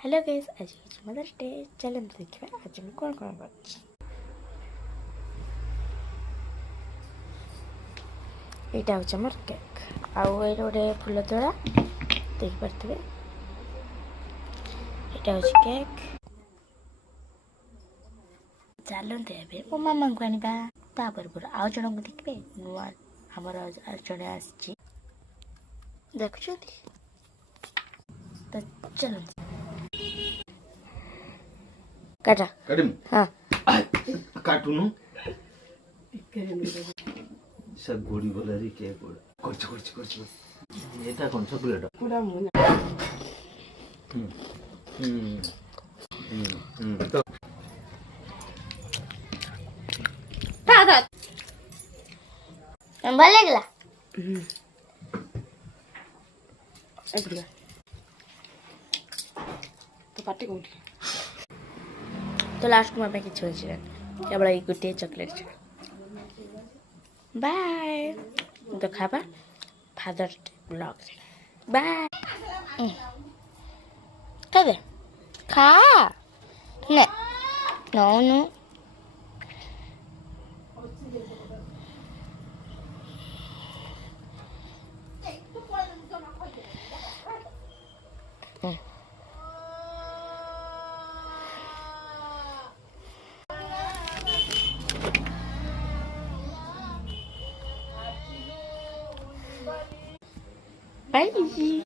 Hello guys, আজ হচ্ছে mother's day. চলেন দেখবে আজ আমি কোন করছি। এটা হচ্ছে আমার কেক, ଆଉ ଏଇଟା ଗୋଟେ ଫୁଲ ତୋଡ଼ା ଦେଖିପାରୁଥିବେ। ଏଇଟା ହେଉଛି କେକ୍। ଚାଲନ୍ତୁ ଏବେ ମୋ ମାମାଙ୍କୁ ଆଣିବା। ତା ପୂର୍ବରୁ ଆଉ ଜଣଙ୍କୁ ଦେଖିବେ, ନୂଆ ଆମର ଜଣେ ଆସିଛି, ଦେଖୁଛନ୍ତି ତ। ଚାଲନ୍ତୁ কাটা কাটিম হ্যাঁ কাটুনু সব গড়ি বলারি কে করছে করছে করছে এটা কোন চকলেট পুরা মনে হুম হুম হুম তো দাদা ভাল লাগলা। তো পার্টি কোটি तो लास्ट को मैं କିଛି କେବଳ ଏଇ ଗୋଟିଏ ଚକୋଲେଟ୍ ଛଡ଼ା। ବାଏ, ଦେଖା ହେବା ଫାଦର୍ସ ଡେ ବ୍ଲଗ୍ରେ। ବାଏ। ଖାଇବେ, ଖା ନେ ନଉନୁ। Bye.